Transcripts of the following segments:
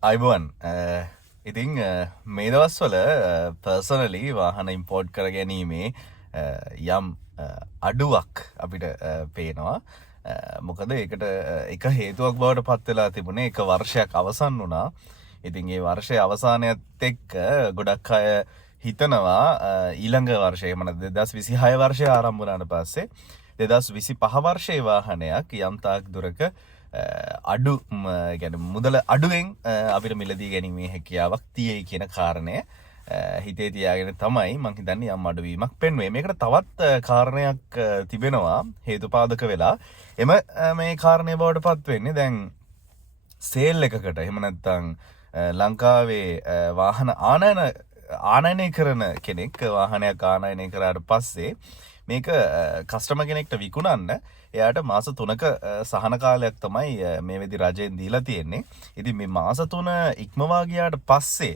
අයිබුවන් ඉතිං මේ දවස්වල පර්සනලි වාහන ඉම්පෝර්ට් කර ගැනීමේ යම් අඩුවක් අපිට පේනවා. මොකද ඒකට එක හේතුවක් බවට පත්වෙලා තිබුණේ එක වර්ෂයක් අවසන් වුණා. ඉතින් ඒ වර්ෂය අවසානයත් එක්ක ගොඩක් අය හිතනවා ඊළඟ වර්ෂය මන 2026 වර්ෂය ආරම්භ වුණාට පස්සේ 2025 වර්ෂයේ වාහනයක් යම්තාක් දුරක අඩු ගැන මුදල අඩුවෙන් අපිට මිලදී ගැනීමේ හැකියාවක් තියෙයි කියන කාරණය හිතේ තියාගෙන තමයි මං හිතන්නේ යම් අඩුවීමක් පෙන්වුවේ. මේකට තවත් කාරණයක් තිබෙනවා හේතුපාදක වෙලා. එම මේ කාරණය බවට පත් වෙන්නේ දැන් සේල් එකකට එහෙම නැත්නම් ලංකාවේ වාහන ආනයනය කරන කෙනෙක් වාහනයක් ආනයනය කරාට පස්සේ මේක කස්ටමර් කෙනෙක්ට විකුණන්න එයාට මාස 3ක සහන කාලයක් තමයි මේ වෙදි රජයෙන් දීලා තියෙන්නේ. ඉතින් මේ මාස 3 ඉක්මවා ගියාට පස්සේ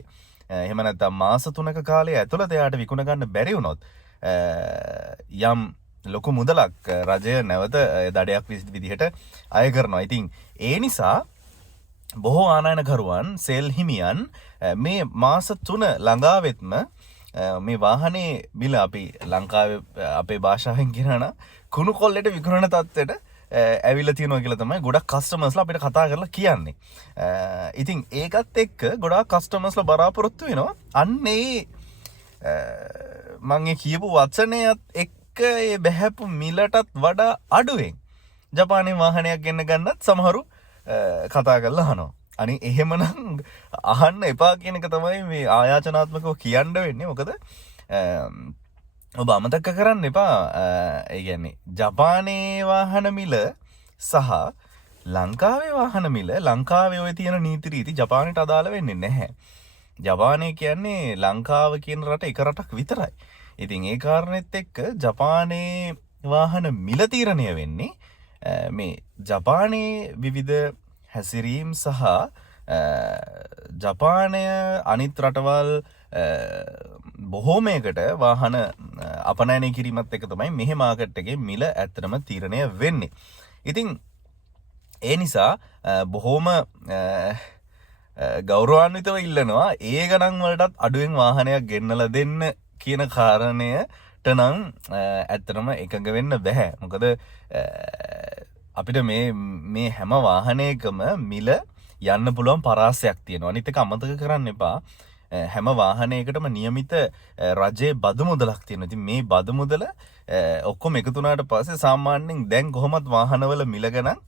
එහෙම නැත්නම් මාස 3ක කාලය ඇතුළත එයාට විකුණ ගන්න බැරි වුණොත් යම් ලොකු මුදලක් රජය නැවත දඩයක් විදිහට අය කරනවා. ඉතින් ඒ නිසා බොහෝ ආනයනකරුවන් සේල් හිමියන් මේ මාස 3 ළඟාවෙත්ම මේ වාහනේ බිල අපි ලංකාවේ අපේ භාෂාවෙන් කියනනම් කුණු කොල්ලට විකුණන තත්ත්වයට ඇවිල්ලා තියෙනවා කියලා තමයි ගොඩක් කස්ටමර්ස්ලා අපිට කතා කරලා කියන්නේ. ඉතින් ඒකත් එක්ක ගොඩාක් කස්ටමර්ස්ලා බලාපොරොත්තු වෙනවා අන්නේ මම කියපු වචනයත් එක්ක ඒ බහැපු මිලටත් වඩා අඩුවෙන් ජපානයේ වාහනයක් ගෙන්න ගන්නත් සමහරු කතා කරලා අහනවා. අනේ එහෙමනම් අහන්න එපා කියන එක තමයි මේ ආයාචනාත්මකව කියන්න වෙන්නේ. මොකද ඔබ අමතක කරන්න එපා ඒ කියන්නේ ජපානයේ වාහන මිල සහ ලංකාවේ වාහන මිල ලංකාවේ ඔය තියෙන නීති රීති ජපානයට අදාළ වෙන්නේ නැහැ. ජපානය කියන්නේ ලංකාව කියන රට එක රටක් විතරයි. ඉතින් ඒ කාරණෙත් එක්ක ජපානයේ වාහන මිල තීරණය වෙන්නේ මේ ජපානයේ විවිධ හැසිරීම් සහ ජපානය අනිත් රටවල් බොහෝමයකට වාහන අපනයනය කිරීමත් එක තමයි මෙහෙ මාකට් එකේ මිල ඇත්තටම තීරණය වෙන්නේ. ඉතින් ඒ නිසා බොහෝම ගෞරවාන්විතව ඉල්ලනවා ඒ ගණන් වලටත් අඩුවෙන් වාහනයක් ගෙන්නලා දෙන්න කියන කාරණයට නම් ඇත්තටම එකඟ වෙන්න බෑ. මොකද අපිට මේ හැම වාහනයකම මිල යන්න පුළුවන් පරාසයක් තියෙනවා. අනිත් එක අමතක කරන්න එපා. හැම වාහනයකටම નિયમિત රජයේ බදු මුදලක් තියෙනවා. ඉතින් මේ බදු මුදල ඔක්කොම එකතු වුණාට පස්සේ සාමාන්‍යයෙන් දැන් කොහොමත් වාහනවල මිල ගණන්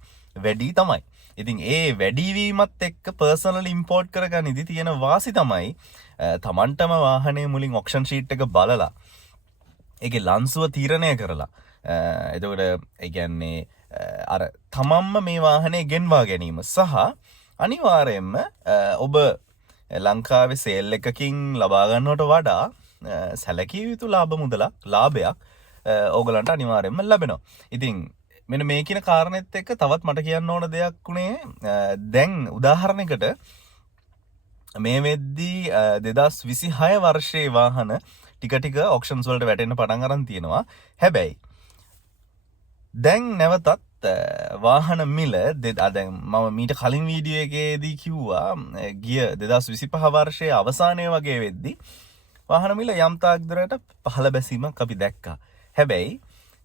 වැඩි තමයි. ඉතින් ඒ වැඩිවීමත් එක්ක පර්සනල් ඉම්පෝර්ට් කරගන්න ඉදි තියෙන වාසි තමයි තමන්ටම වාහනේ මුලින් ඔක්ෂන් ෂීට් එක බලලා ඒකේ ලන්සුව තීරණය කරලා එතකොට ඒ කියන්නේ අර තමන්ම මේ වාහනේ ගෙන්වා ගැනීම සහ අනිවාර්යයෙන්ම ඔබ ලංකාවේ සේල් එකකින් ලබා ගන්නවට වඩා සැලකිය යුතු ලාභයක් ඕගලන්ට අනිවාර්යයෙන්ම ලැබෙනවා. ඉතින් මෙන්න මේ කියන කාරණෙත් එක්ක තවත් මට කියන්න ඕන දෙයක් උනේ දැන් උදාහරණයකට මේ වෙද්දී 2026 වර්ෂයේ වාහන ටික ඔක්ෂන්ස් වලට වැටෙන්න පටන් අරන් තියෙනවා. හැබැයි දැන් නැවතත් වාහන මිල දැන් මම මීට කලින් වීඩියෝ එකේදී කිව්වා ගිය 2025 වර්ෂයේ අවසානයේ වගේ වෙද්දී වාහන මිල යම් තාක් දුරට පහළ බැසීමක් අපි දැක්කා. හැබැයි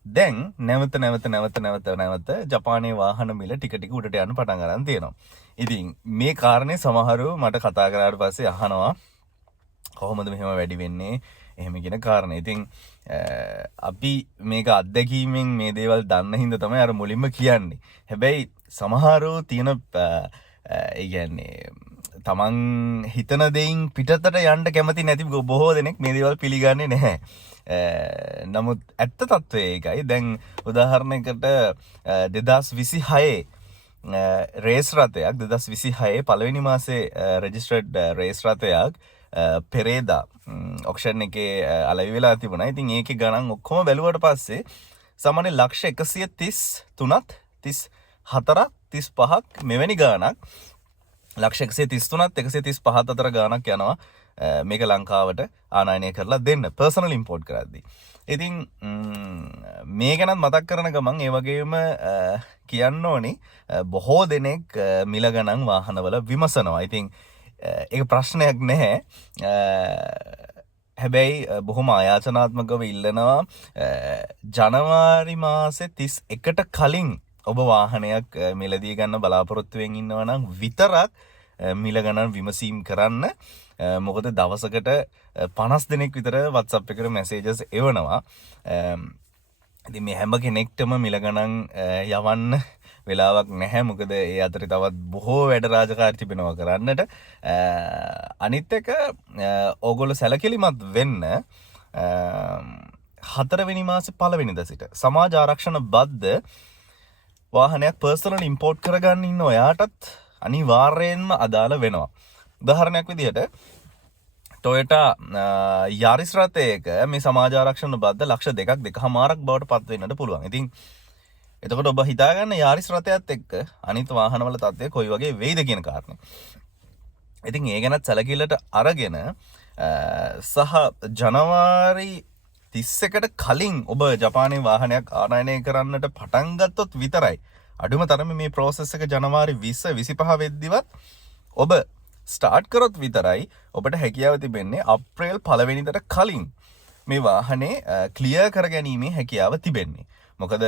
දැන් නැවත ජපානයේ වාහන මිල ටික උඩට යන්න පටන් ගන්න තියෙනවා. ඉතින් මේ කාරණේ සමහරව මට කතා කරාට පස්සේ අහනවා කොහොමද මෙහෙම වැඩි වෙන්නේ එහෙම කියන කාරණේ. ඉතින් අපි මේක අත්දැකීමෙන් මේ දේවල් දන්න හින්දා තමයි අර මුලින්ම කියන්නේ. හැබැයි සමහරව තියෙන ඒ කියන්නේ තමන් හිතන දෙයින් පිටතට යන්න කැමති නැති බොහෝ දෙනෙක් මේ දේවල් පිළිගන්නේ නැහැ. නමුත් ඇත්ත තත්ත්වය ඒකයි. දැන් උදාහරණයකට 2026 රේස් රථයක් 2026 පළවෙනි මාසේ රෙජිස්ටර්ඩ් රේස් රථයක් පෙරේදා ඔක්ෂන් එකේ අලෙවි වෙලා තිබුණා. ඉතින් ඒකේ ගණන් ඔක්කොම බැලුවට පස්සේ සාමාන්‍ය ලක්ෂ 133ත් 34ක් 35ක් මෙවැනි ගාණක් ලක්ෂ 133ත් 135ත් අතර ගාණක් යනවා මේක ලංකාවට ආනයනය කරලා දෙන්න පර්සනල් ඉම්පෝර්ට් කරද්දී. ඉතින් මේ ගැනත් මතක් කරන ගමන් ඒ වගේම කියන්න ඕනේ බොහෝ දෙනෙක් මිල ගණන් වාහනවල විමසනවා. ඉතින් ඒක ප්‍රශ්නයක් නැහැ. හැබැයි බොහොම ආයාචනාත්මකව ඉල්ලනවා ජනවාරි මාසේ 31ට කලින් ඔබ වාහනයක් මිලදී ගන්න බලාපොරොත්තුවෙන් ඉන්නවා නම් විතරක් මිල ගණන් විමසීම් කරන්න. මොකද දවසකට 50 දෙනෙක් විතර WhatsApp එකට මැසේජස් එවනවා. ඉතින් මේ හැම කෙනෙක්ටම මිල ගණන් යවන්න වෙලාවක් නැහැ. මොකද ඒ අතරේ තවත් බොහෝ වැඩ රාජකාරී තිබෙනවා කරන්නට. අනිත් එක ඕගොල්ලෝ සැලකිලිමත් වෙන්න 4 වෙනි මාසේ 1 වෙනිදා සිට සමාජ ආරක්ෂණ බද්ද වාහනයක් පර්සනල් ඉම්පෝර්ට් කරගන්න ඉන්න ඔයාටත් අනිවාර්යයෙන්ම අදාළ වෙනවා. උදාහරණයක් විදිහට ටොයටා යාරිස් රථයක මේ සමාජ ආරක්ෂණ බද්ද ලක්ෂ 2.5ක් බවට පත් වෙන්නට පුළුවන්. ඉතින් එතකොට ඔබ හිතාගන්න යාරිස් රථයත් එක්ක අනිත් වාහනවල තත්ත්වය කොයි වගේ වෙයිද කියන කාරණේ. ඉතින් ඒ ගැනත් සැලකිල්ලට අරගෙන සහ ජනවාරි 31ට කලින් ඔබ ජපානයේ වාහනයක් ආනයනය කරන්නට පටන් ගත්තොත් විතරයි අඩුම තරමේ මේ ප්‍රොසෙස් එක ජනවාරි 20 25 වෙද්දිවත් ඔබ ස්ටාර්ට් කරොත් විතරයි ඔබට හැකියාව තිබෙන්නේ අප්‍රේල් 1 වෙනිදාට කලින් මේ වාහනේ ක්ලියර් කර ගැනීමේ හැකියාව තිබෙන්නේ. මොකද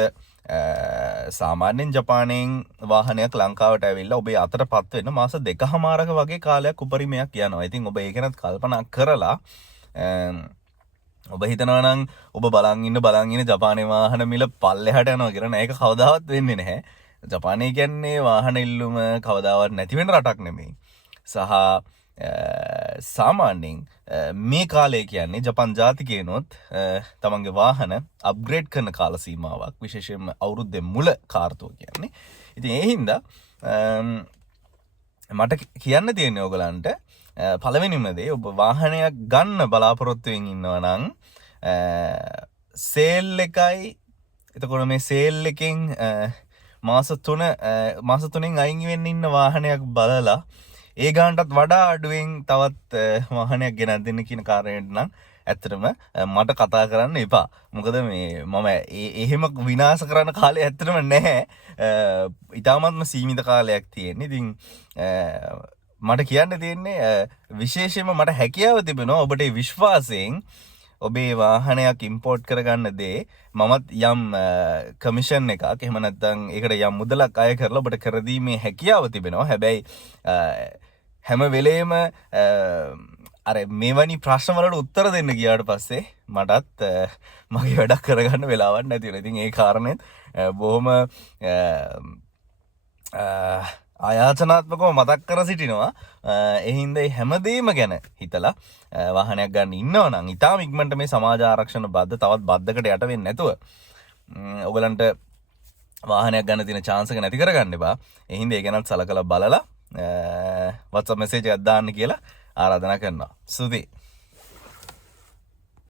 සාමාන්‍යයෙන් ජපානයෙන් වාහනයක් ලංකාවට ඇවිල්ලා ඔබේ අතටපත් වෙන්න මාස 2කමාරක වගේ කාලයක් උපරිමයක් යනවා. ඉතින් ඔබ ඒක ගැනත් කල්පනා කරලා ඔබ හිතනවා නම් ඔබ බලන් ඉන්න ජපානයේ වාහන මිල පල්ලෙහාට යනවා කියලා නෑ. ඒක කවදාවත් වෙන්නේ නැහැ. ජපානය කියන්නේ වාහන ඉල්ලුම කවදාවත් නැති වෙන රටක් නෙමෙයි. සහ සාමාන්‍යයෙන් මේ කාලය කියන්නේ ජපන් ජාතිකයනොත් තමන්ගේ වාහන අප්ග්‍රේඩ් කරන කාල සීමාවක්, විශේෂයෙන්ම අවුරුද්දේ මුල කාර්තුව කියන්නේ. ඉතින් ඒ හින්දා මට කියන්න තියෙන්නේ ඔයගලන්ට පළවෙනිම දේ ඔබ வாகනයක් ගන්න බලාපොරොත්තුවෙන් ඉන්නවා නම් සේල් එකයි එතකොට මේ සේල් එකෙන් මාස 3න් අයින් වෙන්න ඉන්න වාහනයක් බලලා ඒ ගානටත් වඩා අඩුවෙන් තවත් වාහනයක් ගෙනත් දෙන්න කියන කාරණයට නම් ඇත්තටම මට කතා කරන්න එපා. මොකද මේ මම එහෙම විනාශ කරන්න කාලය ඇත්තටම නැහැ. ඊටාත්ම සීමිත කාලයක් තියෙන්නේ. ඉතින් මට කියන්න තියෙන්නේ විශේෂයෙන්ම මට හැකියාව තිබෙනවා ඔබට විශ්වාසයෙන් ඔබේ වාහනයක් ඉම්පෝර්ට් කරගන්න දේ මමත් යම් කමිෂන් එකක් එහෙම නැත්නම් ඒකට යම් මුදලක් අය කරලා ඔබට කර දීමේ හැකියාව තිබෙනවා. හැබැයි හැම වෙලේම අර මෙවැනි ප්‍රශ්න වලට උත්තර දෙන්න ගියාට පස්සේ මටත් මගේ වැඩක් කරගන්න වෙලාවක් නැති වෙනවා. ඉතින් ඒ කාරණේත් බොහොම ආයාචනාත්මකව මතක් කර සිටිනවා. එහින්ද හැමදේම ගැන හිතලා වාහනයක් ගන්න ඉන්නවා නම් ඉතාම ඉක්මනට මේ සමාජ ආරක්ෂණ බද්ද තවත් බද්දකට යට වෙන්නේ නැතුව ඔයගලන්ට වාහනයක් ගන්න තියෙන chance එක නැති කරගන්න එපා. එහින්ද ඒ ගැනත් සලකලා බලලා WhatsApp message එකක් දාන්න කියලා ආරාධනා කරනවා. ස්තුතියි.